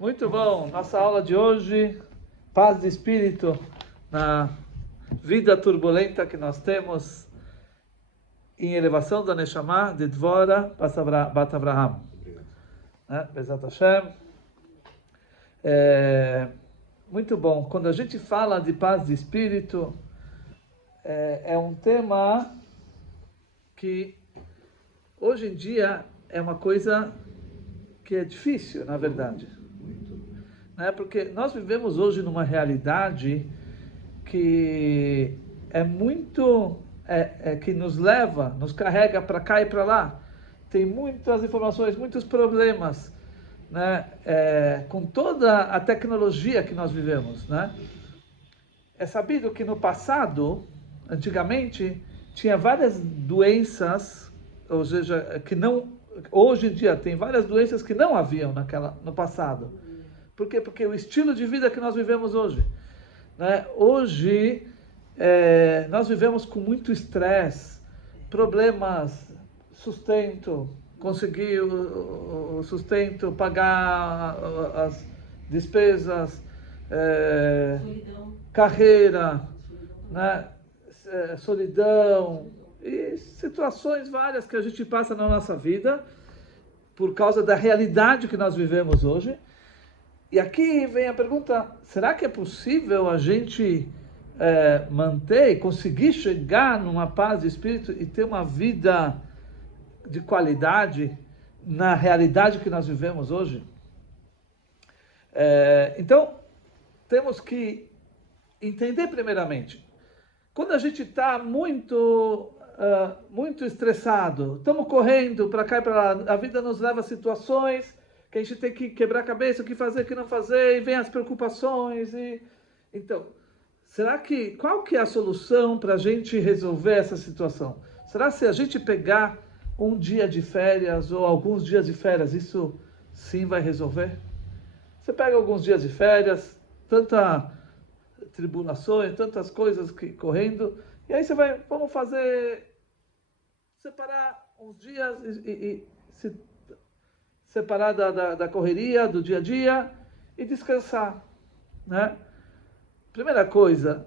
Muito bom. Nossa aula de hoje, paz de espírito na vida turbulenta que nós temos em elevação da Neshama de Dvora Bat Avraham. Bezat Hashem. Muito bom. Quando a gente fala de paz de espírito, é um tema que hoje em dia é uma coisa que é difícil, na verdade. Porque nós vivemos hoje numa realidade que é muito, que nos leva, nos carrega para cá e para lá. Tem muitas informações, muitos problemas, com toda a tecnologia que nós vivemos. É sabido que no passado, antigamente, tinha várias doenças, ou seja, que não, hoje em dia tem várias doenças que não haviam no passado. Por quê? Porque o estilo de vida que nós vivemos hoje. Hoje, nós vivemos com muito estresse, problemas, sustento, conseguir o sustento, pagar as despesas, carreira, solidão e situações várias que a gente passa na nossa vida por causa da realidade que nós vivemos hoje. E aqui vem a pergunta, será que é possível a gente manter e conseguir chegar numa paz de espírito e ter uma vida de qualidade na realidade que nós vivemos hoje? Então, temos que entender primeiramente, quando a gente está muito estressado, estamos correndo para cá e para lá, a vida nos leva a situações que a gente tem que quebrar a cabeça, o que fazer, o que não fazer, e vem as preocupações. Então, qual que é a solução para a gente resolver essa situação? Será que se a gente pegar um dia de férias ou alguns dias de férias, isso sim vai resolver? Você pega alguns dias de férias, tantas tribulações, tantas coisas correndo, e aí vamos separar uns dias e se separar da correria, do dia a dia e descansar, Primeira coisa,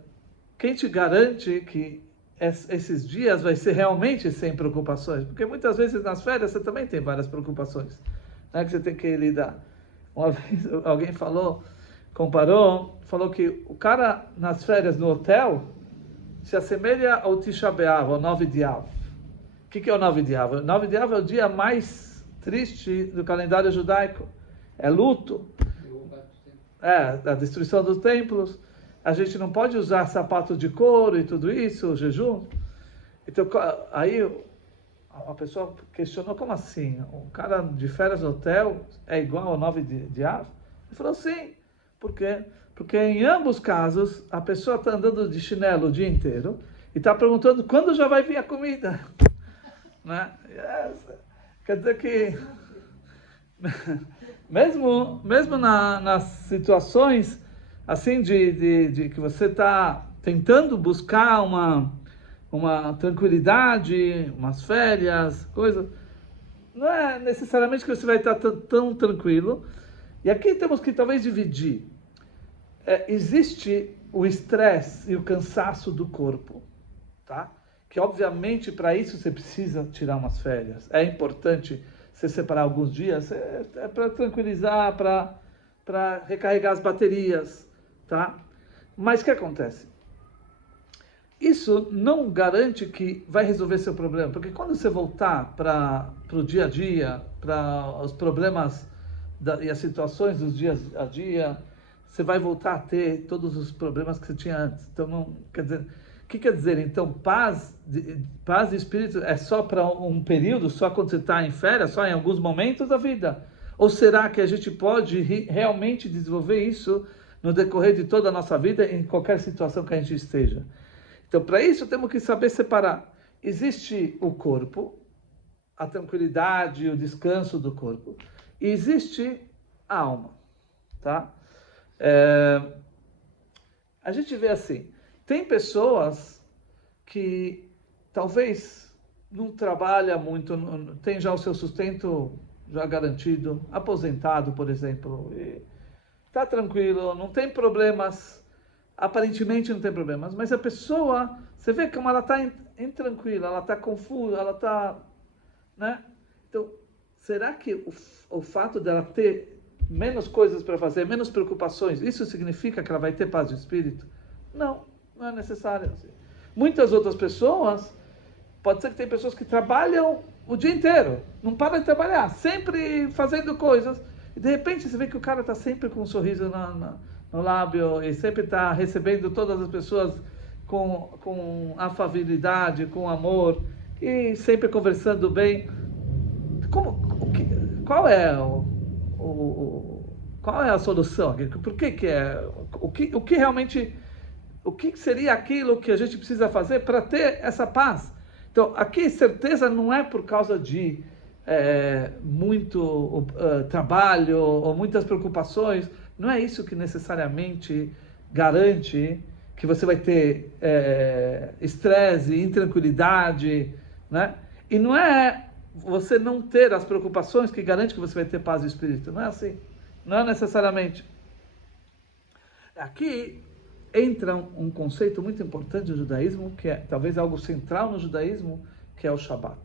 quem te garante que esses dias vai ser realmente sem preocupações? Porque muitas vezes nas férias você também tem várias preocupações, que você tem que lidar. Uma vez alguém falou que o cara nas férias no hotel se assemelha ao Tisha B'Av, ao 9 de Av. O que é o 9 de Av? O 9 de Av é o dia mais triste do calendário judaico. É luto. A destruição dos templos. A gente não pode usar sapatos de couro e tudo isso, jejum. Então, aí a pessoa questionou, como assim? Um cara de férias no hotel é igual ao 9 de Av? Ele falou, sim. Por quê? Porque em ambos casos, a pessoa está andando de chinelo o dia inteiro e está perguntando quando já vai vir a comida. Quer dizer que, mesmo nas situações assim de que você está tentando buscar uma tranquilidade, umas férias, coisas, não é necessariamente que você vai estar tão tranquilo. E aqui temos que talvez dividir. Existe o estresse e o cansaço do corpo, tá? Que obviamente para isso você precisa tirar umas férias. É importante você separar alguns dias, para tranquilizar, para recarregar as baterias, tá? Mas o que acontece? Isso não garante que vai resolver seu problema, porque quando você voltar para o dia a dia, para os problemas e as situações dos dias a dia, você vai voltar a ter todos os problemas que você tinha antes. Então, não quer dizer... O que quer dizer, então, paz de espírito é só para um período, só quando você está em férias, só em alguns momentos da vida? Ou será que a gente pode realmente desenvolver isso no decorrer de toda a nossa vida, em qualquer situação que a gente esteja? Então, para isso, temos que saber separar. Existe o corpo, a tranquilidade, o descanso do corpo, e existe a alma, tá? A gente vê assim, tem pessoas que talvez não trabalham muito, tem já o seu sustento já garantido, aposentado, por exemplo, está tranquilo, não tem problemas, aparentemente não tem problemas, mas a pessoa, você vê como ela está intranquila, ela está confusa, ela está, né? Então, será que o fato dela ter menos coisas para fazer, menos preocupações, isso significa que ela vai ter paz de espírito? Não, não é necessário. Muitas outras pessoas, pode ser que tem pessoas que trabalham o dia inteiro, não param de trabalhar, sempre fazendo coisas, e de repente você vê que o cara está sempre com um sorriso no lábio, e sempre está recebendo todas as pessoas com afabilidade, com amor, e sempre conversando bem. Qual é a solução? Por que é? O que realmente, o que seria aquilo que a gente precisa fazer para ter essa paz? Então, aqui certeza não é por causa de muito trabalho ou muitas preocupações. Não é isso que necessariamente garante que você vai ter estresse, intranquilidade, né? E não é você não ter as preocupações que garante que você vai ter paz de espírito. Não é assim. Não é necessariamente. Aqui entra um conceito muito importante do judaísmo, que é talvez algo central no judaísmo, que é o Shabat.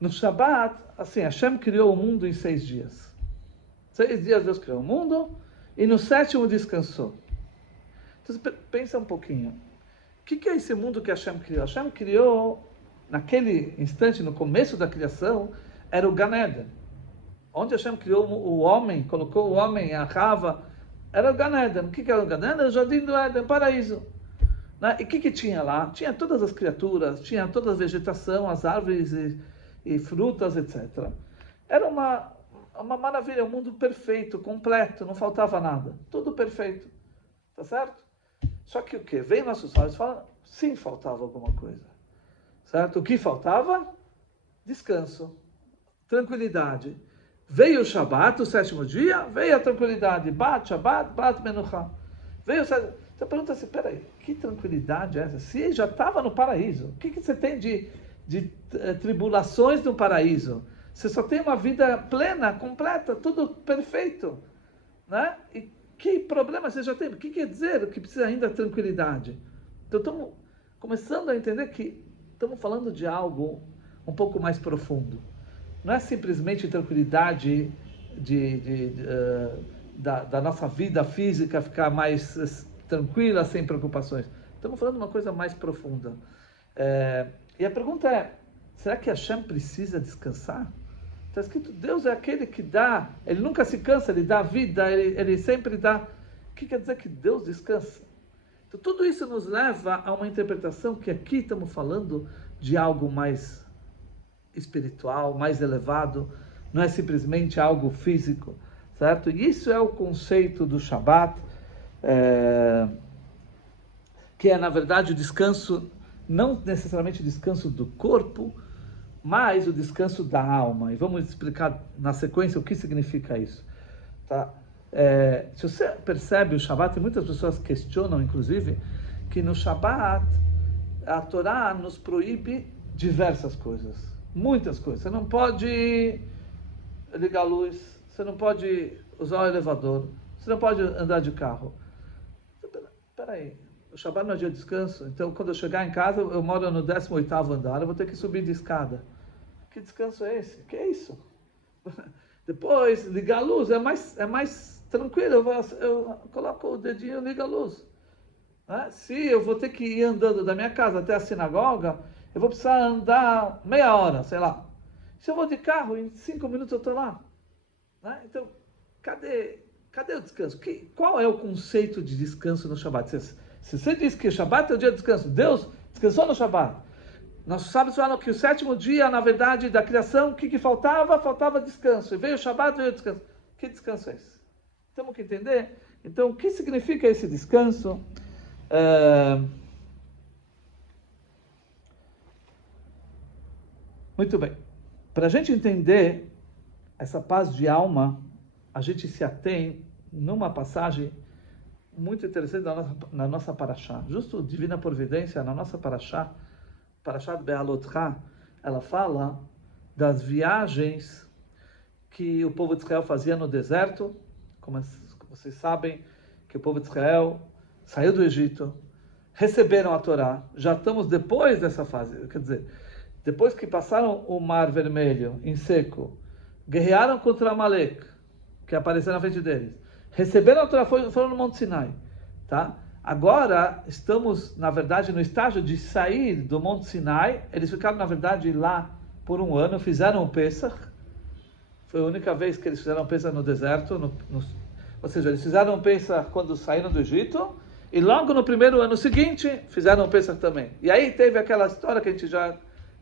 No Shabat, assim, Hashem criou o mundo em 6 dias. 6 dias Deus criou o mundo e no 7º descansou. Então você pensa um pouquinho. O que é esse mundo que Hashem criou? Hashem criou, naquele instante, no começo da criação, era o Gan Eden. Onde Hashem criou o homem, colocou o homem, a Chava, era o Gan Eden. O que era o Gan Eden? Era o Jardim do Éden, paraíso. Né? E o que tinha lá? Tinha todas as criaturas, tinha toda a vegetação, as árvores e frutas, etc. Era uma maravilha, um mundo perfeito, completo, não faltava nada. Tudo perfeito. Tá certo? Só que o quê? Vem nossos olhos e fala, sim, faltava alguma coisa. Certo? O que faltava? Descanso. Tranquilidade. Veio o Shabat, o 7º dia, veio a tranquilidade. Bat, Shabat, Bat, Menuchá. Veio o 7º. Você pergunta assim, peraí, que tranquilidade é essa? Se já estava no paraíso, o que você tem de tribulações no paraíso? Você só tem uma vida plena, completa, tudo perfeito. Né? E que problema você já tem? O que quer dizer que precisa ainda de tranquilidade? Então estamos começando a entender que estamos falando de algo um pouco mais profundo. Não é simplesmente tranquilidade da nossa vida física ficar mais tranquila, sem preocupações. Estamos falando de uma coisa mais profunda. E a pergunta é, será que Hashem precisa descansar? Está escrito, Deus é aquele que dá, ele nunca se cansa, ele dá vida, ele sempre dá. O que quer dizer que Deus descansa? Então tudo isso nos leva a uma interpretação que aqui estamos falando de algo mais espiritual, mais elevado, não é simplesmente algo físico, certo? E isso é o conceito do Shabat, que é na verdade o descanso, não necessariamente o descanso do corpo, mas o descanso da alma. E vamos explicar na sequência o que significa isso. Tá? Se você percebe o Shabat, e muitas pessoas questionam, inclusive, que no Shabat a Torá nos proíbe diversas coisas, muitas coisas. Você não pode ligar a luz, você não pode usar o elevador, você não pode andar de carro. Peraí, o Shabat não é dia de descanso, então quando eu chegar em casa, eu moro no 18º andar, eu vou ter que subir de escada. Que descanso é esse? Que é isso? Depois, ligar a luz é mais tranquilo, eu coloco o dedinho e ligo a luz. Né? Se eu vou ter que ir andando da minha casa até a sinagoga, eu vou precisar andar meia hora, sei lá. Se eu vou de carro, em 5 minutos eu estou lá. Né? Então, cadê o descanso? Qual é o conceito de descanso no Shabat? Se você diz que o Shabat é o dia de descanso, Deus descansou no Shabat. Nossos sábios falam que o 7º dia, na verdade, da criação, o que faltava? Faltava descanso. E veio o Shabat, veio o descanso. Que descanso é esse? Temos que entender. Então, o que significa esse descanso? Muito bem. Para a gente entender essa paz de alma, a gente se atém numa passagem muito interessante na nossa Parashá. Justo Divina Providência, na nossa Parashá, Parashat Be'alotcha, ela fala das viagens que o povo de Israel fazia no deserto. Como vocês sabem, que o povo de Israel saiu do Egito, receberam a Torá. Já estamos depois dessa fase, quer dizer, depois que passaram o Mar Vermelho em seco, guerrearam contra Amalek, que apareceu na frente deles, receberam a Torá, foram no Monte Sinai, tá? Agora estamos, na verdade, no estágio de sair do Monte Sinai. Eles ficaram, na verdade, lá por um ano, fizeram o Pesach. Foi a única vez que eles fizeram o Pesach no deserto, ou seja, eles fizeram o Pesach quando saíram do Egito, e logo no primeiro ano seguinte, fizeram o Pesach também. E aí teve aquela história que a gente já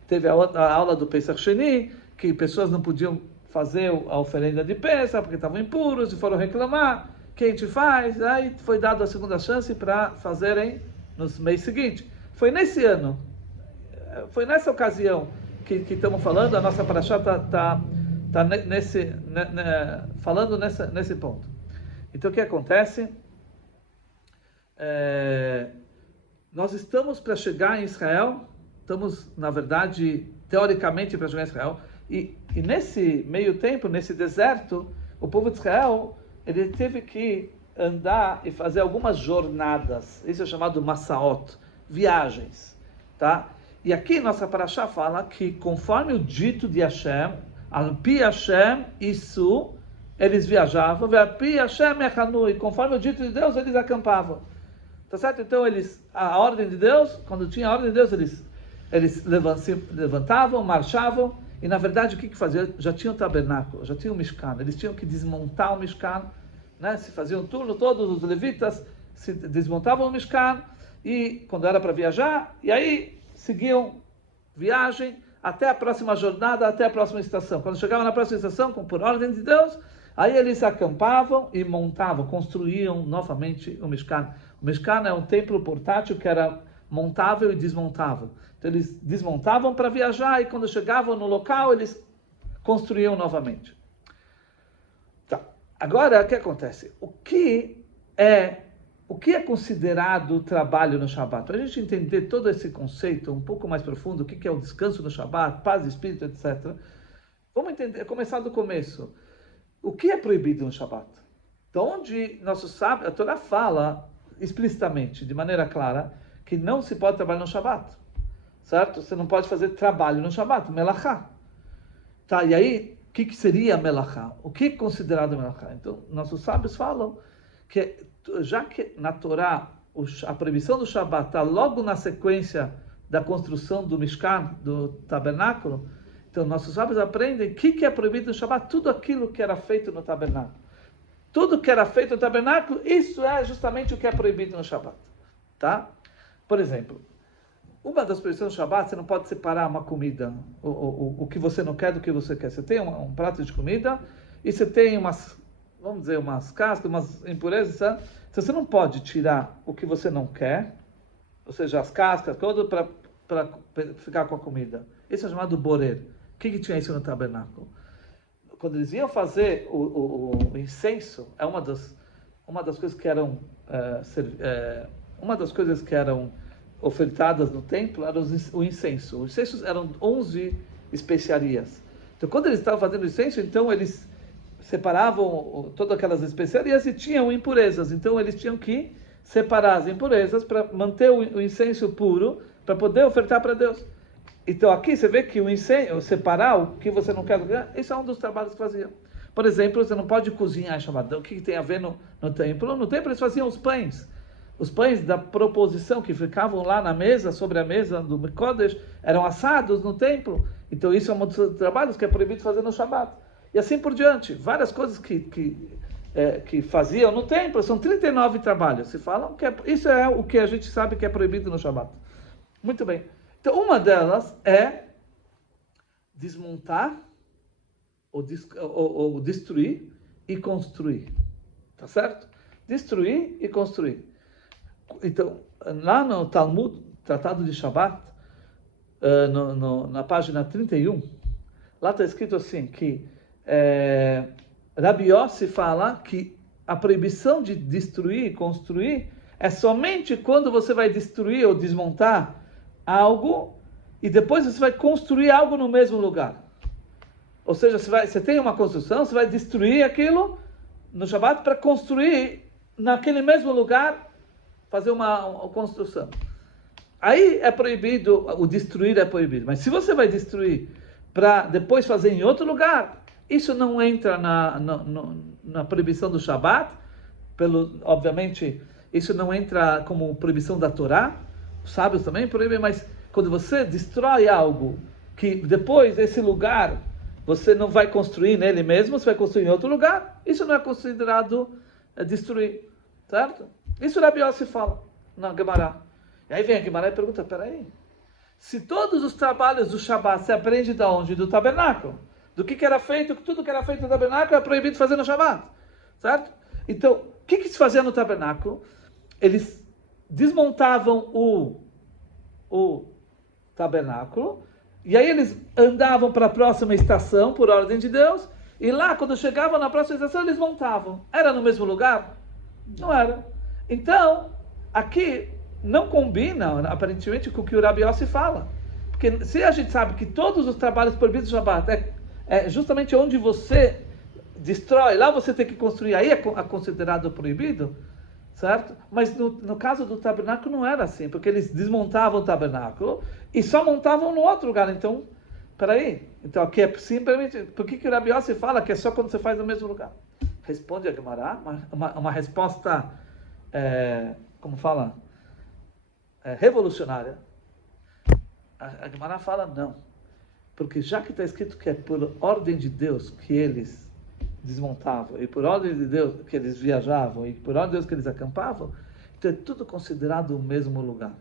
teve a aula do Pesach Sheni, que pessoas não podiam fazer a oferenda de Pesach, porque estavam impuros, e foram reclamar. Que a gente faz? Aí foi dado a segunda chance para fazerem nos meses seguintes. Foi nesse ano, foi nessa ocasião que estamos falando, a nossa paraxá está falando nesse ponto. Então o que acontece? Nós estamos para chegar em Israel, estamos, na verdade, teoricamente para chegar em Israel, e nesse meio tempo, nesse deserto, o povo de Israel, ele teve que andar e fazer algumas jornadas. Isso é chamado Massaot, viagens, tá? E aqui nossa paraxá fala que conforme o dito de Hashem, Al-Pi Hashem, isso, eles viajavam, Al-Pi Hashem Echanu, e conforme o dito de Deus, eles acampavam. Tá certo? Então, a ordem de Deus, quando tinha a ordem de Deus, eles levantavam, marchavam, e na verdade o que faziam? Já tinha o tabernáculo, já tinha o Mishkan, eles tinham que desmontar o Mishkan, né? Se faziam um turno, todos os levitas se desmontavam o Mishkan, e quando era para viajar, e aí seguiam viagem até a próxima jornada, até a próxima estação. Quando chegavam na próxima estação, por ordem de Deus, aí eles acampavam e montavam, construíam novamente o Mishkan. O Mishkan é um templo portátil que era montável e desmontável. Então eles desmontavam para viajar, e quando chegavam no local, eles construíam novamente. Tá. Agora, o que acontece? O que é considerado trabalho no Shabat? Para a gente entender todo esse conceito um pouco mais profundo, o que é o descanso no Shabat, paz de espírito, etc. Vamos começar do começo. O que é proibido no Shabat? Então, onde a Torá fala explicitamente, de maneira clara, que não se pode trabalhar no Shabat, certo? Você não pode fazer trabalho no Shabat, melachá. Tá, e aí, o que seria melachá? O que é considerado melachá? Então, nossos sábios falam que, já que na Torá a proibição do Shabat está logo na sequência da construção do Mishkan, do tabernáculo, então nossos sábios aprendem o que é proibido no Shabat, tudo aquilo que era feito no tabernáculo. Tudo que era feito no tabernáculo, isso é justamente o que é proibido no Shabat. Tá? Por exemplo, uma das proibições do Shabat, você não pode separar uma comida, o que você não quer do que você quer. Você tem um prato de comida e você tem umas cascas, umas impurezas, sabe? Então você não pode tirar o que você não quer, ou seja, as cascas, tudo para ficar com a comida. Isso é chamado borer. O que tinha isso no tabernáculo? Quando eles iam fazer o incenso, uma das coisas que eram ofertadas no templo era o incenso. Os incensos eram 11 especiarias. Então, quando eles estavam fazendo o incenso, então eles separavam todas aquelas especiarias e tinham impurezas. Então, eles tinham que separar as impurezas para manter o incenso puro, para poder ofertar para Deus. Então, aqui você vê que o incenso, separar o que você não quer, isso é um dos trabalhos que faziam. Por exemplo, você não pode cozinhar em Shabat. O que tem a ver no templo? No templo eles faziam os pães. Os pães da proposição que ficavam lá na mesa, sobre a mesa do Kodesh, eram assados no templo. Então isso é um dos trabalhos que é proibido fazer no Shabat. E assim por diante. Várias coisas que faziam no templo, são 39 trabalhos. Se falam que isso é o que a gente sabe que é proibido no Shabat. Muito bem. Então uma delas é desmontar, ou destruir e construir. Tá certo? Destruir e construir. Então, lá no Talmud, Tratado de Shabat, na página 31, lá está escrito assim, que Rabi Yossi fala que a proibição de destruir e construir é somente quando você vai destruir ou desmontar algo e depois você vai construir algo no mesmo lugar. Ou seja, você tem uma construção, você vai destruir aquilo no Shabat para construir naquele mesmo lugar, fazer uma construção. Aí é proibido, o destruir é proibido. Mas se você vai destruir para depois fazer em outro lugar, isso não entra na proibição do Shabat. Obviamente, isso não entra como proibição da Torá. Os sábios também proíbem, mas quando você destrói algo que depois esse lugar você não vai construir nele mesmo, você vai construir em outro lugar, isso não é considerado destruir, certo? Isso o Rabi Yossi fala na Gemara. E aí vem a Gemara e pergunta, peraí, se todos os trabalhos do Shabat se aprende de onde? Do tabernáculo. Do que era feito, tudo que era feito no tabernáculo é proibido fazer no Shabat, certo? Então, o que se fazia no tabernáculo? Eles desmontavam o tabernáculo, e aí eles andavam para a próxima estação, por ordem de Deus, e lá, quando chegavam na próxima estação, eles montavam. Era no mesmo lugar? Não era. Então, aqui não combina, aparentemente, com o que o Rabi Yossi fala. Porque se a gente sabe que todos os trabalhos proibidos do Shabat é justamente onde você destrói, lá você tem que construir, aí é considerado proibido, certo? Mas no caso do tabernáculo não era assim, porque eles desmontavam o tabernáculo e só montavam no outro lugar. Então, peraí, então aqui é simplesmente, por que o Rabi Yossi fala que é só quando você faz no mesmo lugar? Responde a Gemara, uma resposta, como fala, revolucionária. A Gemara fala não, porque já que está escrito que é por ordem de Deus que eles desmontavam, e por ordem de Deus que eles viajavam, e por ordem de Deus que eles acampavam, então é tudo considerado o mesmo lugar.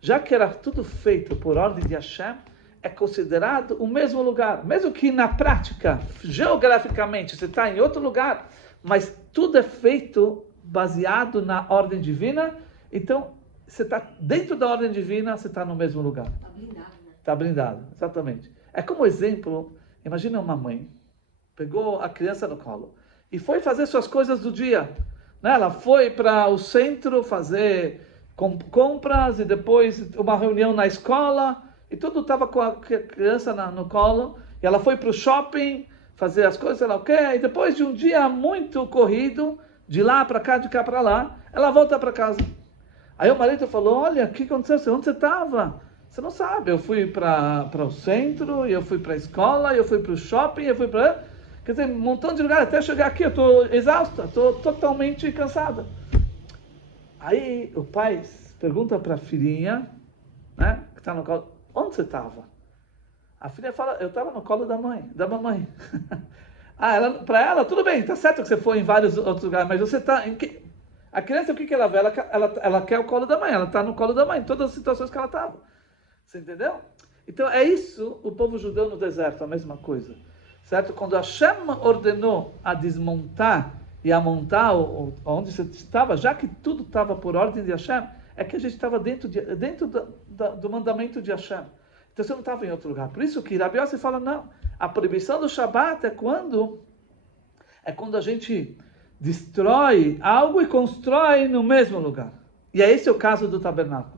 Já que era tudo feito por ordem de Hashem, é considerado o mesmo lugar. Mesmo que na prática, geograficamente, você está em outro lugar, mas tudo é feito baseado na ordem divina, então você está dentro da ordem divina, você está no mesmo lugar. Está blindado, né? Está blindado, exatamente. É como exemplo, imagina uma mãe, pegou a criança no colo e foi fazer suas coisas do dia. Né? Ela foi para o centro fazer compras e depois uma reunião na escola e tudo estava com a criança no colo. E ela foi para o shopping fazer as coisas, ela e depois de um dia muito corrido, de lá para cá, de cá para lá, ela volta para casa. Aí o marido falou, olha, o que aconteceu? Onde você estava? Você não sabe, eu fui para o centro, eu fui para a escola, eu fui para o shopping, eu fui para... Quer dizer, um montão de lugares, até chegar aqui eu estou exausta, estou totalmente cansada. Aí o pai pergunta para a filhinha, né, que está no colo, onde você estava? A filha fala, eu estava no colo da mamãe. Para ela, tudo bem, está certo que você foi em vários outros lugares, mas você está... A criança, o que ela vê? Ela quer o colo da mãe, ela está no colo da mãe, em todas as situações que ela estava. Você entendeu? Então é isso, o povo judeu no deserto, a mesma coisa. Certo? Quando Hashem ordenou a desmontar e a montar onde você estava, já que tudo estava por ordem de Hashem, é que a gente estava dentro do mandamento de Hashem. Então você não estava em outro lugar. Por isso que Rabi Yossi fala, não, a proibição do Shabat é quando a gente destrói algo e constrói no mesmo lugar. E esse é o caso do tabernáculo.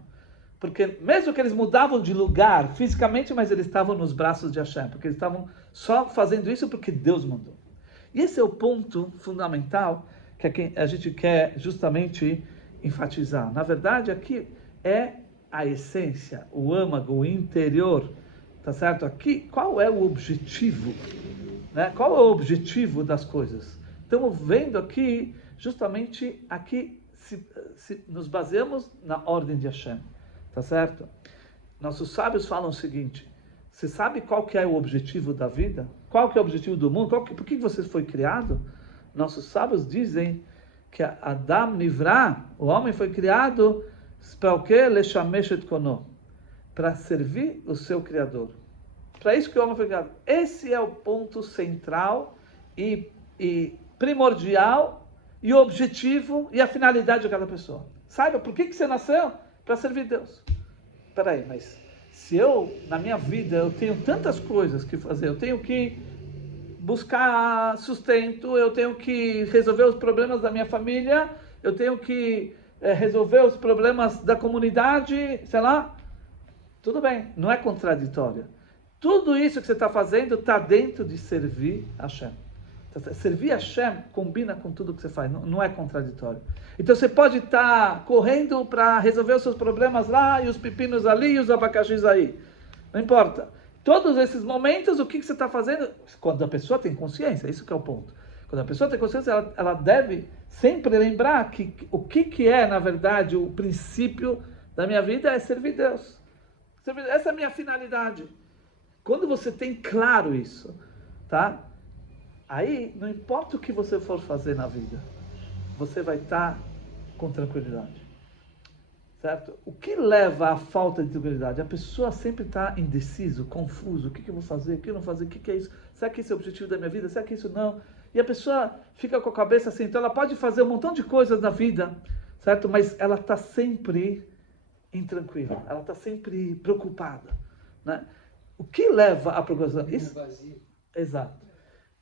Porque mesmo que eles mudavam de lugar fisicamente, mas eles estavam nos braços de Hashem, porque eles estavam só fazendo isso porque Deus mandou. E esse é o ponto fundamental que a gente quer justamente enfatizar. Na verdade, aqui é a essência, o âmago, o interior, tá certo? Aqui, qual é o objetivo? Né? Qual é o objetivo das coisas? Estamos vendo aqui, justamente aqui, se nos baseamos na ordem de Hashem. Tá certo? Nossos sábios falam o seguinte, você sabe qual que é o objetivo da vida? Qual que é o objetivo do mundo? Por que você foi criado? Nossos sábios dizem que Adam Nivrá, o homem foi criado para o quê? Leshamesh et kono, para servir o seu Criador. Para isso que o homem foi criado. Esse é o ponto central e primordial e o objetivo e a finalidade de cada pessoa. Saiba por que você nasceu? Para servir Deus. Peraí, mas se na minha vida, eu tenho tantas coisas que fazer, eu tenho que buscar sustento, eu tenho que resolver os problemas da minha família, eu tenho que resolver os problemas da comunidade, sei lá, tudo bem, não é contraditório. Tudo isso que você está fazendo está dentro de servir a Hashem. Servir a Hashem combina com tudo que você faz, não é contraditório. Então você pode estar correndo para resolver os seus problemas lá, e os pepinos ali, e os abacaxis aí. Não importa. Todos esses momentos, o que você está fazendo? Quando a pessoa tem consciência, isso que é o ponto. Quando a pessoa tem consciência, ela deve sempre lembrar que o que é, na verdade, o princípio da minha vida é servir Deus. Essa é a minha finalidade. Quando você tem claro isso, tá? Aí, não importa o que você for fazer na vida, você vai estar com tranquilidade. Certo? O que leva à falta de tranquilidade? A pessoa sempre está indeciso, confuso. O que eu vou fazer? O que eu não vou fazer? O que é isso? Será que esse é o objetivo da minha vida? Será que isso não? E a pessoa fica com a cabeça assim. Então ela pode fazer um montão de coisas na vida, certo? Mas ela está sempre intranquila. Ela está sempre preocupada, né? O que leva à preocupação? Isso, vazio. Exato.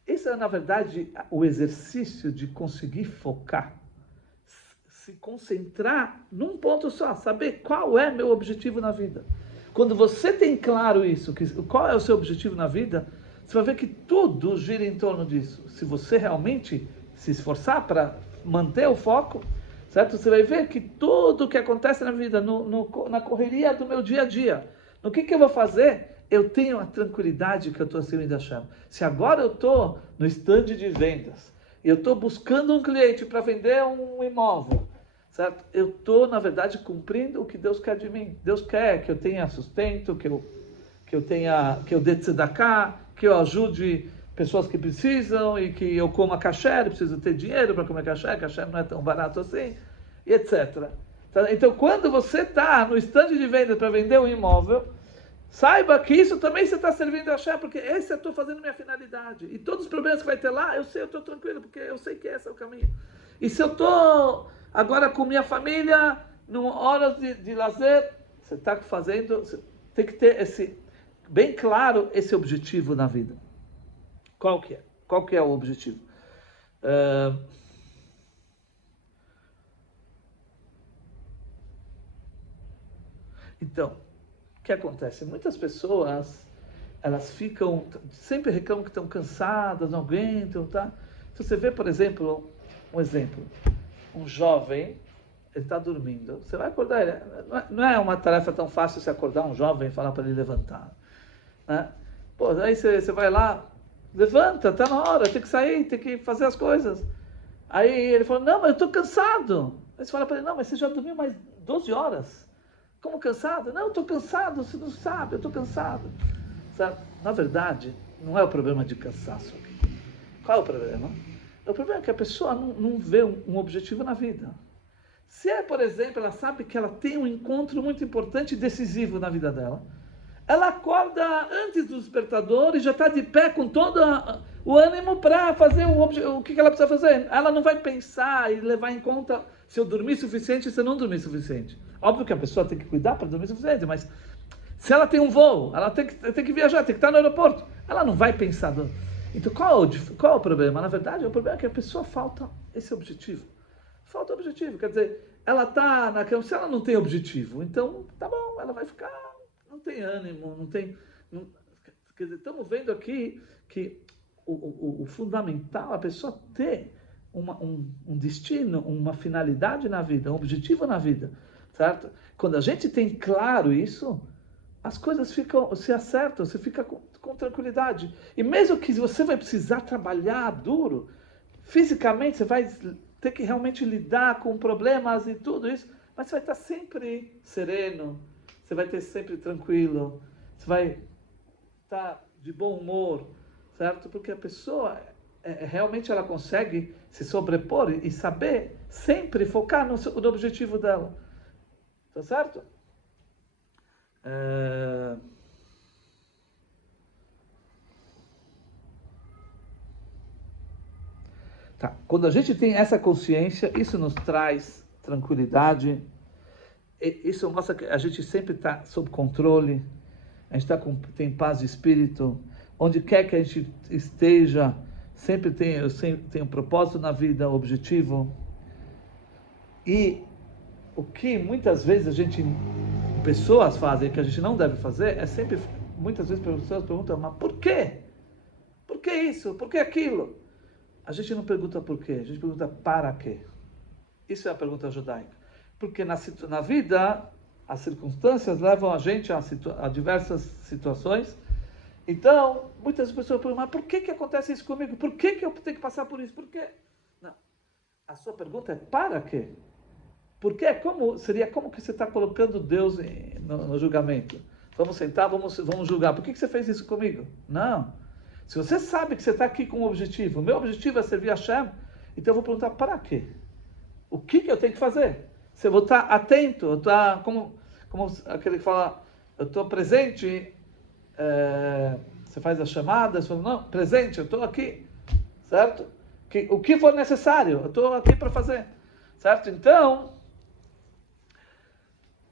Isso é, na verdade, o exercício de conseguir focar, se concentrar num ponto só, saber qual é meu objetivo na vida. Quando você tem claro isso, qual é o seu objetivo na vida, você vai ver que tudo gira em torno disso. Se você realmente se esforçar para manter o foco, certo? Você vai ver que tudo que acontece na vida, na correria do meu dia a dia, no que eu vou fazer, eu tenho a tranquilidade que eu estou servindo a Hashem. Se agora eu estou no stand de vendas, e eu estou buscando um cliente para vender um imóvel, certo? Eu estou, na verdade, cumprindo o que Deus quer de mim. Deus quer que eu tenha sustento, que eu dê tzedakah, que eu ajude pessoas que precisam, e que eu coma kasher, preciso ter dinheiro para comer kasher não é tão barato assim, e etc. Então, quando você está no stand de vendas para vender um imóvel, saiba que isso também você está servindo a Hashem, porque esse eu estou fazendo minha finalidade. E todos os problemas que vai ter lá, eu estou tranquilo, porque eu sei que esse é o caminho. E se eu estou agora com minha família, em horas de lazer, você está fazendo, você tem que ter bem claro esse objetivo na vida. Qual que é? Qual que é o objetivo? Então, o que acontece? Muitas pessoas, elas sempre reclamam que estão cansadas, não aguentam, tá? Se você vê, por exemplo, um jovem, ele está dormindo, você vai acordar ele. Não é uma tarefa tão fácil você acordar um jovem e falar para ele levantar, né? Pô, aí você vai lá, levanta, está na hora, tem que sair, tem que fazer as coisas. Aí ele falou, não, mas eu estou cansado. Aí você fala para ele, não, mas você já dormiu mais 12 horas. Como cansado? Não, eu estou cansado, você não sabe, eu estou cansado. Sabe? Na verdade, não é o problema de cansaço aqui. Qual é o problema? O problema é que a pessoa não vê um objetivo na vida. Se por exemplo, ela sabe que ela tem um encontro muito importante e decisivo na vida dela, ela acorda antes do despertador e já está de pé com todo o ânimo para fazer o que ela precisa fazer. Ela não vai pensar e levar em conta se eu dormir suficiente ou se eu não dormir suficiente. Óbvio que a pessoa tem que cuidar para dormir suficiente, mas se ela tem um voo, ela tem que viajar, tem que estar no aeroporto, ela não vai pensar. Então qual é o problema? Na verdade, o problema é que a pessoa falta esse objetivo. Falta objetivo, quer dizer, ela está naquela. Se ela não tem objetivo, então tá bom, ela vai ficar. Não tem ânimo, não tem. Quer dizer, estamos vendo aqui que o fundamental é a pessoa ter um destino, uma finalidade na vida, um objetivo na vida, certo? Quando a gente tem claro isso, as coisas se acertam, você fica com tranquilidade. E mesmo que você vai precisar trabalhar duro, fisicamente você vai ter que realmente lidar com problemas e tudo isso, mas você vai estar sempre sereno, você vai estar sempre tranquilo, você vai estar de bom humor, certo? Porque a pessoa realmente ela consegue se sobrepor e saber sempre focar no objetivo dela, tá certo? Tá. Quando a gente tem essa consciência, isso nos traz tranquilidade, isso mostra que a gente sempre está sob controle, a gente tem paz de espírito, onde quer que a gente esteja, sempre tem um propósito na vida, objetivo. E o que muitas vezes pessoas fazem, que a gente não deve fazer, é sempre muitas vezes as pessoas perguntam, mas por quê? Por que isso? Por que aquilo? A gente não pergunta por quê, a gente pergunta para quê. Isso é a pergunta judaica. Porque na vida, as circunstâncias levam a gente a diversas situações. Então, muitas pessoas perguntam, mas por que acontece isso comigo? Por que eu tenho que passar por isso? Por quê? Não. A sua pergunta é para quê? Porque seria como que você está colocando Deus no julgamento. Vamos sentar, vamos julgar. Por que você fez isso comigo? Não. Se você sabe que você está aqui com um objetivo, o meu objetivo é servir a Hashem, então eu vou perguntar para quê? O que eu tenho que fazer? Se eu vou estar atento, como aquele que fala, eu estou presente, você faz as chamadas, você fala, não, presente, eu estou aqui, certo? O que for necessário, eu estou aqui para fazer, certo? Então,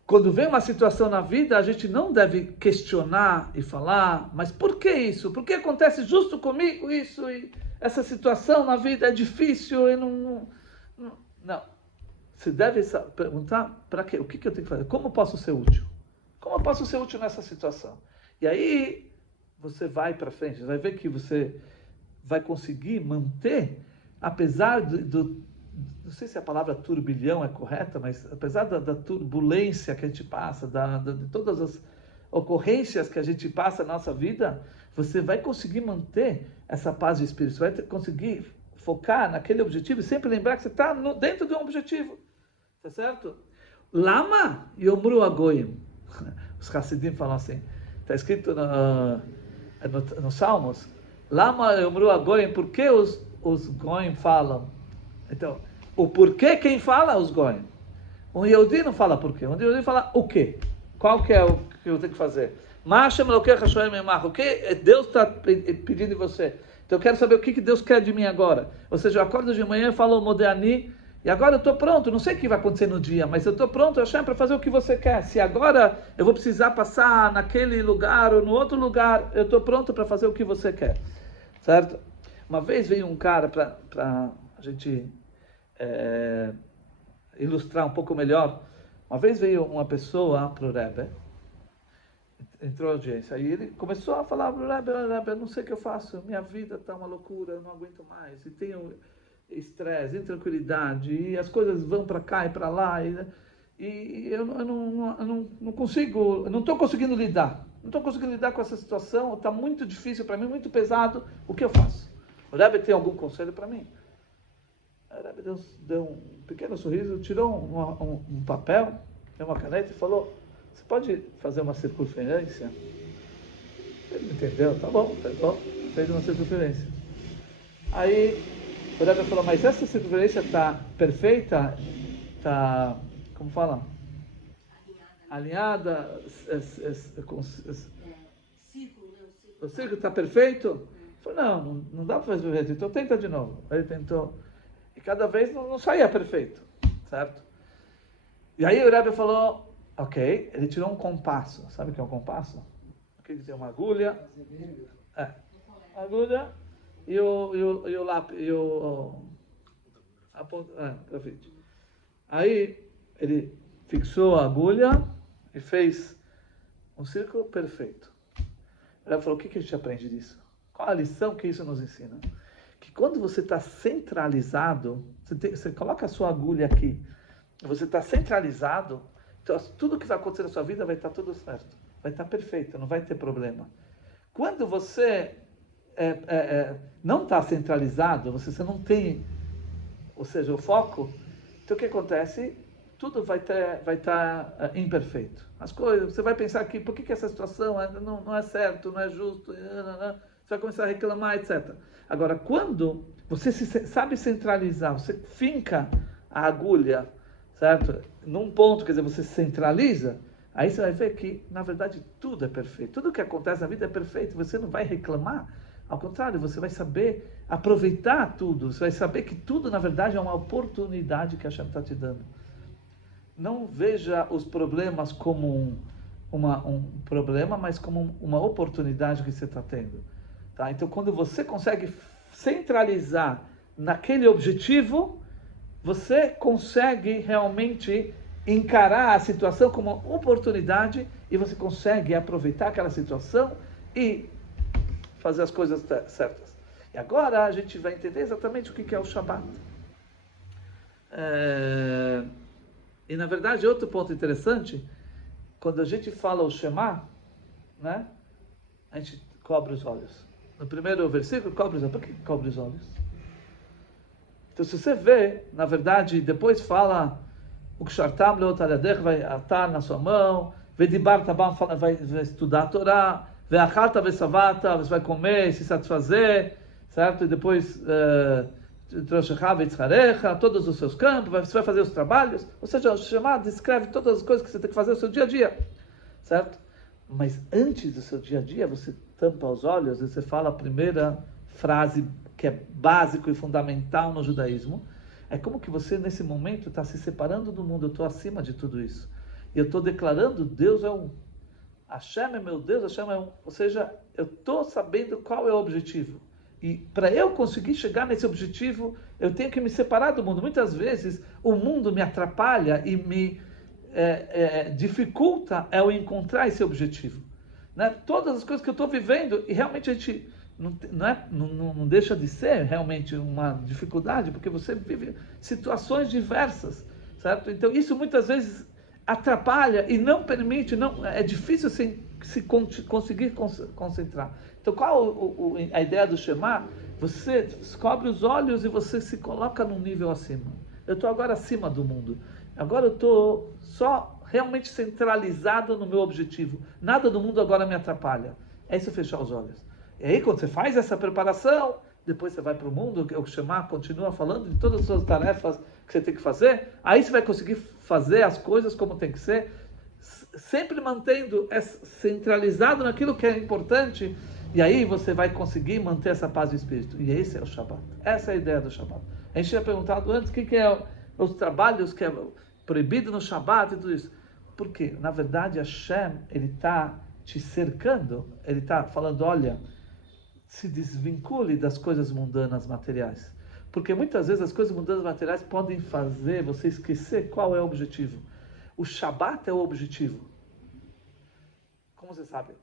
quando vem uma situação na vida, a gente não deve questionar e falar, mas por que isso? Por que acontece justo comigo isso? E essa situação na vida é difícil e não. Você deve perguntar para quê? O que eu tenho que fazer? Como eu posso ser útil? Como eu posso ser útil nessa situação? E aí você vai para frente, você vai ver que você vai conseguir manter, apesar não sei se a palavra turbilhão é correta, mas apesar da turbulência que a gente passa, de todas as ocorrências que a gente passa na nossa vida, você vai conseguir manter essa paz de espírito, você vai conseguir focar naquele objetivo e sempre lembrar que você está dentro de um objetivo, tá certo? Lama yomru agoyim. Os Hassidim falam assim, está escrito nos Salmos, Lama yomru agoyim, por que os goyim falam? Então, o porquê quem fala? Os goyim. Um Yehudi não fala porquê, um Yehudi fala o quê? Qual que é o que eu tenho que fazer? O que Deus está pedindo de você? Então eu quero saber o que Deus quer de mim agora. Ou seja, eu acordo de manhã e falo Modeani, e agora eu estou pronto, não sei o que vai acontecer no dia, mas eu estou pronto, Hashem, para fazer o que você quer. Se agora eu vou precisar passar naquele lugar ou no outro lugar, eu estou pronto para fazer o que você quer. Certo? Uma vez veio um cara para a gente ilustrar um pouco melhor. Uma vez veio uma pessoa para o Rebbe, entrou na audiência, aí ele começou a falar para o Rebbe, eu não sei o que eu faço, minha vida está uma loucura, eu não aguento mais, e tenho estresse, intranquilidade, e as coisas vão para cá e para lá, e eu não consigo, não estou conseguindo lidar, com essa situação, está muito difícil para mim, muito pesado, o que eu faço? O Rebbe tem algum conselho para mim? O Rebbe deu um pequeno sorriso, tirou um papel, deu uma caneta e falou, você pode fazer uma circunferência? Ele entendeu, tá bom, pegou, fez uma circunferência. Aí o Rebbe falou, mas essa circunferência está perfeita? Está, como fala? Alinhada? O círculo está perfeito? Ele falou, não dá para fazer perfeito, então tenta de novo. Aí ele tentou, e cada vez não saía perfeito, certo? E aí o Rebbe falou, ok, ele tirou um compasso. Sabe o que é um compasso? Aqui tem uma agulha. Agulha e o lápis, grafite. Aí ele fixou a agulha e fez um círculo perfeito. Ele falou, o que a gente aprende disso? Qual a lição que isso nos ensina? Que quando você está centralizado, você coloca a sua agulha aqui, você está centralizado, então tudo que vai acontecer na sua vida vai estar tudo certo, vai estar perfeito, não vai ter problema. Quando você não está centralizado, você não tem, ou seja, o foco, então o que acontece? Tudo vai estar imperfeito. As coisas, você vai pensar aqui, por que essa situação não é certo, não é justo, você vai começar a reclamar, etc. Agora, quando você sabe centralizar, você finca a agulha, certo? Num ponto, quer dizer, você centraliza, aí você vai ver que, na verdade, tudo é perfeito. Tudo que acontece na vida é perfeito. Você não vai reclamar. Ao contrário, você vai saber aproveitar tudo. Você vai saber que tudo, na verdade, é uma oportunidade que a Hashem está te dando. Não veja os problemas como um problema, mas como uma oportunidade que você está tendo. Tá? Então, quando você consegue centralizar naquele objetivo, você consegue realmente encarar a situação como uma oportunidade e você consegue aproveitar aquela situação e fazer as coisas certas. E agora a gente vai entender exatamente o que é o Shabat. E na verdade, outro ponto interessante, quando a gente fala o Shema, né, a gente cobre os olhos. No primeiro versículo, cobre os olhos. Por que cobre os olhos? Então, se você vê, na verdade, depois fala o Kshartam Leotaradech vai atar na sua mão, Vedibar Tabam vai estudar a Torá, Veachalta Vesavata, você vai comer, se satisfazer, certo? E depois todos os seus campos, você vai fazer os trabalhos, ou seja, o Shema descreve todas as coisas que você tem que fazer no seu dia a dia, certo? Mas antes do seu dia a dia, você tampa os olhos e você fala a primeira frase que é básico e fundamental no judaísmo. É como que você nesse momento está se separando do mundo. Eu estou acima de tudo isso e eu estou declarando: Deus é um, Hashem é meu Deus, Hashem é um, ou seja, eu estou sabendo qual é o objetivo. E para eu conseguir chegar nesse objetivo, eu tenho que me separar do mundo. Muitas vezes o mundo me atrapalha e me dificulta eu encontrar esse objetivo. Né? Todas as coisas que eu estou vivendo, e realmente a gente não deixa de ser realmente uma dificuldade, porque você vive situações diversas, certo? Então isso muitas vezes atrapalha e não permite, é difícil conseguir concentrar. Então qual a ideia do Shema? Você descobre os olhos e você se coloca num nível acima. Eu estou agora acima do mundo. Agora eu estou só realmente centralizado no meu objetivo. Nada do mundo agora me atrapalha. É isso, fechar os olhos. E aí quando você faz essa preparação, depois você vai para o mundo, o Shema continua falando de todas as suas tarefas que você tem que fazer, aí você vai conseguir fazer as coisas como tem que ser, sempre mantendo centralizado naquilo que é importante, e aí você vai conseguir manter essa paz do espírito. E esse é o Shabat. Essa é a ideia do Shabat. A gente tinha perguntado antes o que é os trabalhos que é proibido no Shabat e tudo isso. Por quê? Na verdade, Hashem, ele está te cercando, ele está falando: olha, se desvincule das coisas mundanas materiais. Porque muitas vezes as coisas mundanas materiais podem fazer você esquecer qual é o objetivo. O Shabat é o objetivo. Como você sabe?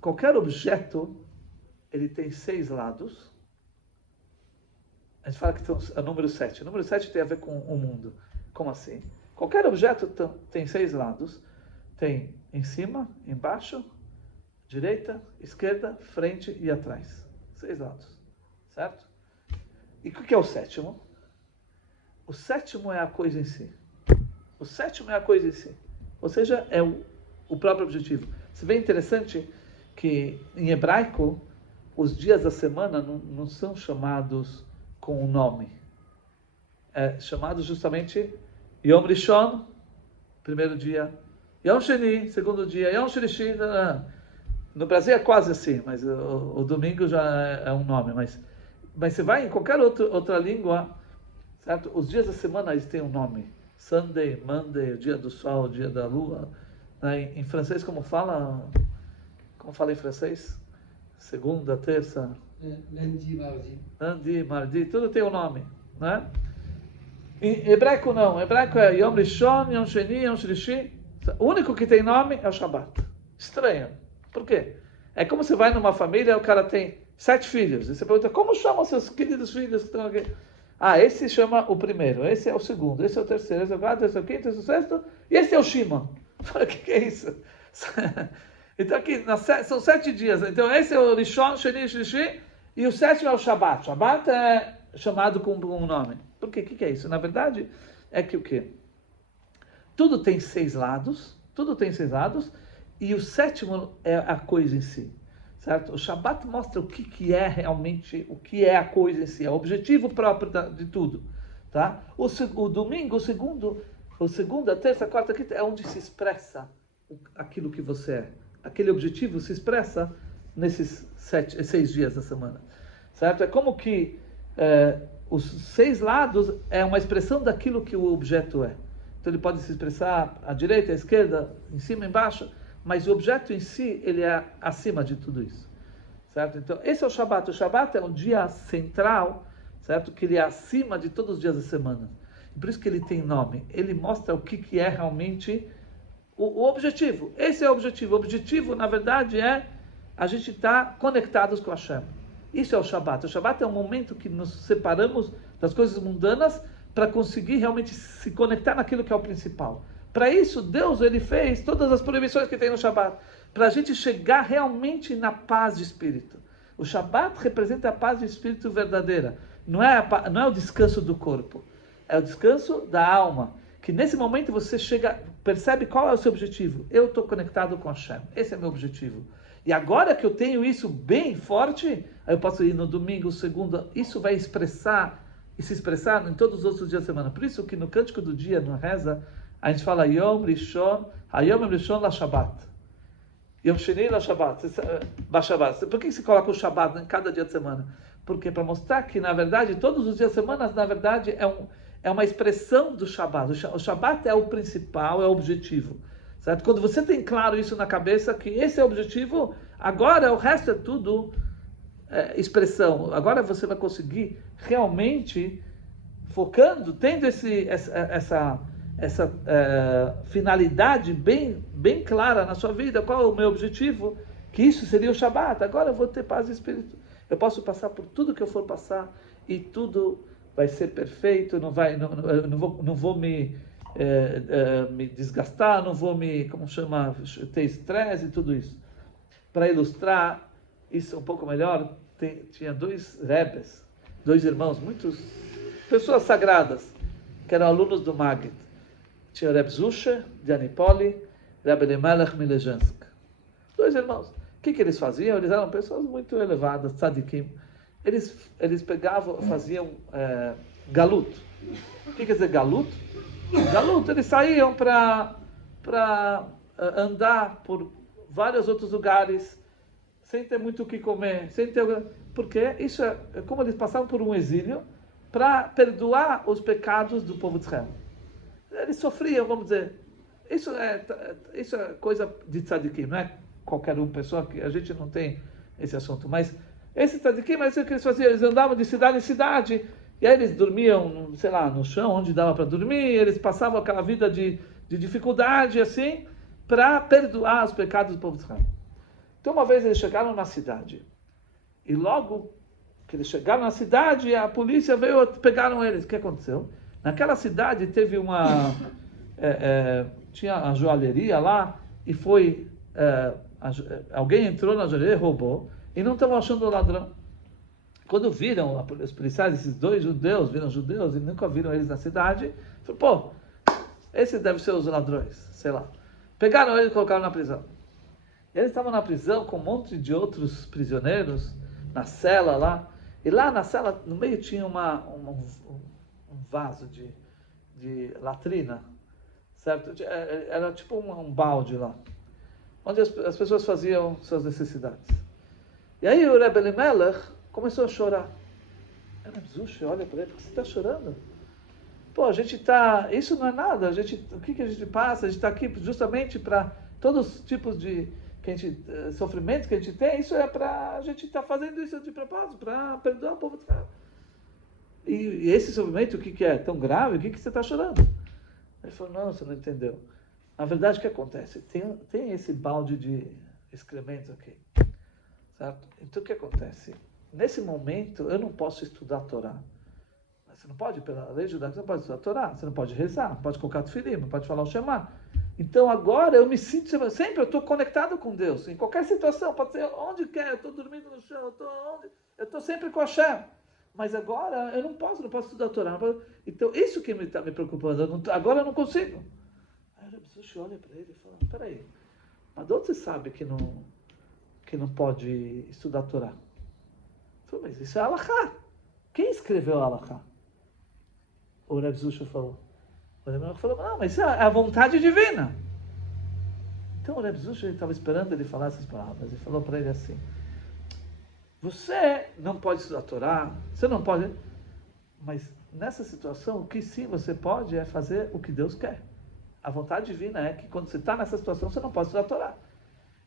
Qualquer objeto, ele tem 6 lados. A gente fala que é o número 7. O número 7 tem a ver com o mundo. Como assim? Qualquer objeto tem 6 lados. Tem em cima, embaixo, direita, esquerda, frente e atrás. 6 lados. Certo? E o que é o sétimo? O sétimo é a coisa em si. O sétimo é a coisa em si. Ou seja, é o próprio objetivo. Você vê interessante que em hebraico os dias da semana não são chamados com um nome. É chamado justamente Yom Rishon, primeiro dia, Yom Sheni, segundo dia, Yom Shlishi. No Brasil é quase assim, mas o domingo já é um nome. Mas você vai em qualquer outra língua, certo? Os dias da semana eles têm um nome. Sunday, Monday, o dia do sol, o dia da lua. Em francês, como fala em francês? Segunda, terça. Lundi, mardi. Lundi, mardi, tudo tem um nome, né? Em hebraico não. Em hebraico é Yom Rishon, Yom Sheni, Yom Shlishi. O único que tem nome é o Shabat. Estranho. Por quê? É como você vai numa família, o cara tem 7 filhos. E você pergunta: como chamam seus queridos filhos que estão aqui? Ah, esse chama o primeiro, esse é o segundo, esse é o terceiro, esse é o quarto, esse é o quinto, esse é o sexto, e esse é o Shimon. O que é isso? Então aqui, são 7 dias. Então esse é o Rishon, Sheni, Shlishi, e o sétimo é o Shabat. Shabat é chamado com um nome. Por quê? O que é isso? Na verdade, é que o quê? Tudo tem 6 lados, e o sétimo é a coisa em si. Certo? O Shabat mostra o que é realmente, o que é a coisa em si, é o objetivo próprio de tudo. Tá? O domingo, o segunda, terça, quarta, quinta, é onde se expressa aquilo que você é. Aquele objetivo se expressa nesses 6 dias da semana. Certo? É como que os 6 lados é uma expressão daquilo que o objeto é. Então ele pode se expressar à direita, à esquerda, em cima, embaixo, mas o objeto em si, ele é acima de tudo isso. Certo? Então esse é o Shabat. O Shabat é um dia central, certo? Que ele é acima de todos os dias da semana. Por isso que ele tem nome. Ele mostra o que é realmente o objetivo. Esse é o objetivo. O objetivo, na verdade, é a gente estar conectados com Hashem. Isso é o Shabat. O Shabat é um momento que nos separamos das coisas mundanas para conseguir realmente se conectar naquilo que é o principal. Para isso, Deus ele fez todas as proibições que tem no Shabat, para a gente chegar realmente na paz de espírito. O Shabat representa a paz de espírito verdadeira. Não é o descanso do corpo, é o descanso da alma. Que nesse momento você percebe qual é o seu objetivo. Eu estou conectado com Hashem. Esse é meu objetivo. E agora que eu tenho isso bem forte, aí eu posso ir no domingo, segunda, isso vai expressar e se expressar em todos os outros dias da semana. Por isso que no Cântico do Dia, no Reza, a gente fala Yom Rishon, Hayom Rishon la Shabbat. Yom Sheni la Shabbat. Shabbat. Por que se coloca o Shabbat em cada dia de semana? Porque para mostrar que, na verdade, todos os dias da semana, na verdade, é uma expressão do Shabbat. O Shabbat é o principal, é o objetivo. Certo? Quando você tem claro isso na cabeça, que esse é o objetivo, agora o resto é tudo expressão. Agora você vai conseguir realmente, focando, tendo essa finalidade bem clara na sua vida, qual é o meu objetivo, que isso seria o Shabat. Agora eu vou ter paz de espírito. Eu posso passar por tudo que eu for passar e tudo vai ser perfeito, não vou me desgastar, não vou ter estresse e tudo isso. Para ilustrar isso um pouco melhor, tinha dois rebes, dois irmãos, pessoas sagradas, que eram alunos do Maggid. Tinha o Reb Zusha, de Anipoli, Reb Elimelech Milezhensk. Dois irmãos. O que eles faziam? Eles eram pessoas muito elevadas, tzadikim. Eles faziam galut. O que quer dizer galut? Galut, eles saíam para andar por vários outros lugares, sem ter muito o que comer, porque isso é como eles passavam por um exílio, para perdoar os pecados do povo de Israel. Eles sofriam, vamos dizer. Isso é coisa de tzadikim, não é qualquer pessoa, que a gente não tem esse assunto, mas esse tzadikim, mas o que eles faziam? Eles andavam de cidade em cidade, e aí eles dormiam, sei lá, no chão, onde dava para dormir, eles passavam aquela vida de dificuldade, assim, para perdoar os pecados do povo de Israel. Então uma vez eles chegaram na cidade, e logo que eles chegaram na cidade, a polícia veio, pegaram eles. O que aconteceu? Naquela cidade teve tinha a joalheria lá, e alguém entrou na joalheria, roubou, e não estavam achando o ladrão. Quando viram os policiais, esses dois judeus, viram judeus, e nunca viram eles na cidade, falaram, esses devem ser os ladrões, sei lá. Pegaram eles e colocaram na prisão. E eles estavam na prisão com um monte de outros prisioneiros, na cela lá, e lá na cela, no meio tinha um vaso de latrina, certo? Era tipo um balde lá, onde as pessoas faziam suas necessidades. E aí o Rebbe Elimelech começou a chorar. Zusha, olha para ele, por que você está chorando? A gente está... Isso não é nada. O que a gente passa? A gente está aqui justamente para todos os tipos de sofrimentos que a gente tem. Isso é para... A gente está fazendo isso de propósito, para perdoar o povo de Israel. E esse sofrimento, o que é tão grave? O que você está chorando? Ele falou, não, você não entendeu. Na verdade, o que acontece? Tem esse balde de excrementos aqui. Certo? Então, o que acontece? Nesse momento, eu não posso estudar a Torá. Você não pode, pela lei judaica, você não pode estudar a Torá. Você não pode rezar, não pode colocar tefilim, não pode falar o Shema. Então, agora, eu me sinto sempre, eu estou conectado com Deus. Em qualquer situação, pode ser onde quer, eu estou dormindo no chão, eu estou sempre com a Hashem. Mas agora, eu não posso estudar a Torá. Então, isso que está me preocupando. Agora eu não consigo. Aí o Rebbe olha para ele e fala, peraí, mas de onde você sabe que não pode estudar a Torá? Falei, mas isso é Halachá. Quem escreveu a Halachá? O Rebbe Zusha falou. O Rebbe falou, não, mas isso é a vontade divina. Então o Rebbe Zusha estava esperando ele falar essas palavras. Ele falou para ele assim, você não pode estudar a Torá, você não pode... Mas nessa situação, o que sim você pode é fazer o que Deus quer. A vontade divina é que quando você está nessa situação, você não pode estudar a Torá.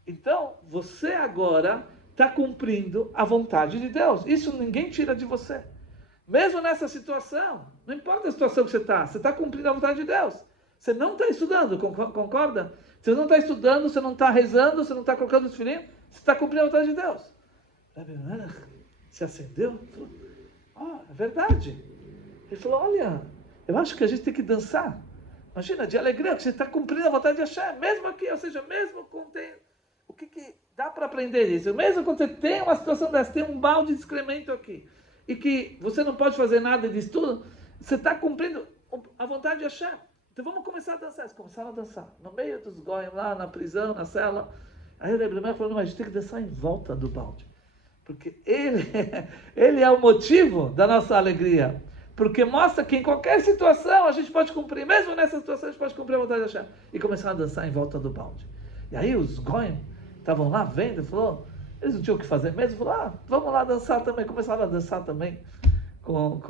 Então, você agora está cumprindo a vontade de Deus. Isso ninguém tira de você. Mesmo nessa situação, não importa a situação que você está cumprindo a vontade de Deus. Você não está estudando, concorda? Você não está estudando, você não está rezando, você não está colocando os filhinhos, você está cumprindo a vontade de Deus. Se acendeu, falou, é verdade. Ele falou, olha, eu acho que a gente tem que dançar. Imagina, de alegria, que você está cumprindo a vontade de Hashem, mesmo aqui, ou seja, mesmo quando tem... O que dá para aprender isso? Mesmo quando você tem uma situação dessa, tem um balde de excremento aqui, e que você não pode fazer nada disso tudo, você está cumprindo a vontade de Hashem. Então vamos começar a dançar. Eles começaram a dançar. No meio dos goiam lá, na prisão, na cela. Aí o Rebbe falou, não, mas a gente tem que dançar em volta do balde. Porque ele é o motivo da nossa alegria. Porque mostra que em qualquer situação a gente pode cumprir, mesmo nessa situação a gente pode cumprir a vontade de Hashem. E começaram a dançar em volta do balde. E aí os goiam estavam lá vendo, falou, eles não tinham o que fazer mesmo, falou, vamos lá dançar também. Começaram a dançar também com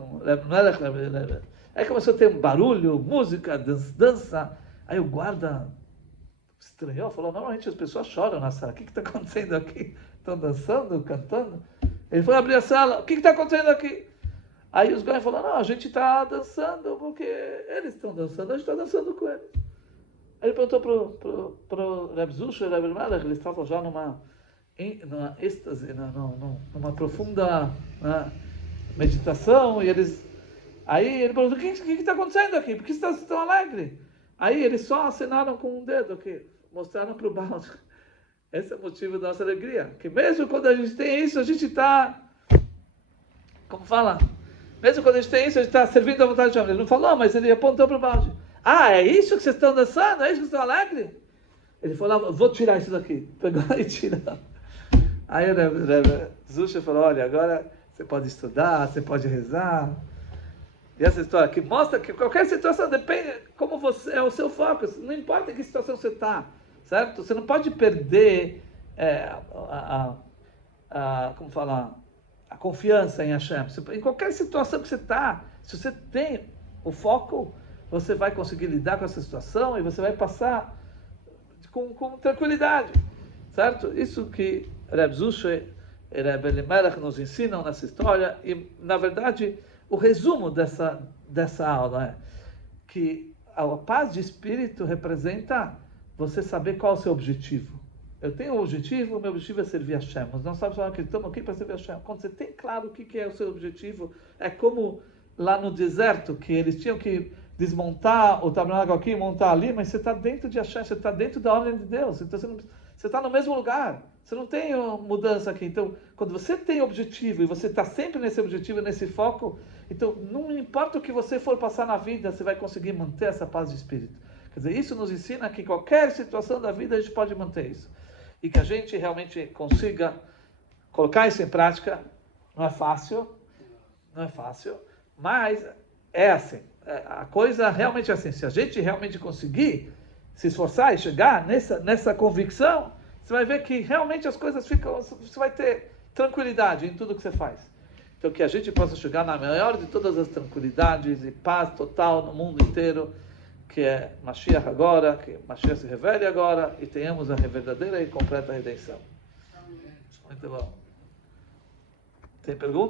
aí começou a ter um barulho, música, dança. Aí o guarda estranhou, falou, normalmente as pessoas choram na sala, o que está acontecendo aqui? Estão dançando, cantando? Ele foi abrir a sala, o que está acontecendo aqui? Aí os goiás falaram, não, a gente está dançando porque eles estão dançando, a gente está dançando com eles. Aí ele perguntou para o Reb Zusha e o Reb Melech, eles estavam já numa êxtase, numa profunda meditação, e aí ele perguntou, o que está acontecendo aqui? Por que vocês estão tão alegres? Aí eles só acenaram com um dedo aqui, mostraram para o balde. Esse é o motivo da nossa alegria, que mesmo quando a gente tem isso, a gente está, como fala? Mesmo quando a gente tem isso, a gente está servindo à vontade de Deus. Ele não falou, mas ele apontou para o balde. É isso que vocês estão dançando? É isso que vocês estão alegres? Ele falou, vou tirar isso daqui. Pegou e tirou. Aí o Zusha falou, olha, agora você pode estudar, você pode rezar. E essa história que mostra que qualquer situação depende como você é o seu foco. Não importa em que situação você está, certo? Você não pode perder como falar, a confiança em Hashem. Em qualquer situação que você está, se você tem o foco, você vai conseguir lidar com essa situação e você vai passar com tranquilidade, certo? Isso que Reb Zusha e Reb Elimelech nos ensinam nessa história, e na verdade o resumo dessa aula é que a paz de espírito representa você saber qual é o seu objetivo. Eu tenho um objetivo, o meu objetivo é servir a Hashem. Nós não sabemos que estamos aqui para servir a Hashem. Quando você tem claro o que é o seu objetivo, é como lá no deserto, que eles tinham que desmontar o tabernáculo aqui e montar ali, mas você está dentro de Hashem, você está dentro da ordem de Deus. Então você está no mesmo lugar. Você não tem mudança aqui. Então, quando você tem objetivo e você está sempre nesse objetivo, nesse foco, então não importa o que você for passar na vida, você vai conseguir manter essa paz de espírito. Quer dizer, isso nos ensina que em qualquer situação da vida a gente pode manter isso. E que a gente realmente consiga colocar isso em prática. Não é fácil, mas é assim. A coisa realmente é assim. Se a gente realmente conseguir se esforçar e chegar nessa convicção, você vai ver que realmente as coisas ficam, você vai ter tranquilidade em tudo que você faz. Então que a gente possa chegar na maior de todas as tranquilidades e paz total no mundo inteiro, que é Mashiach agora, que Mashiach se revele agora, e tenhamos a verdadeira e completa redenção. Muito bom. Tem pergunta?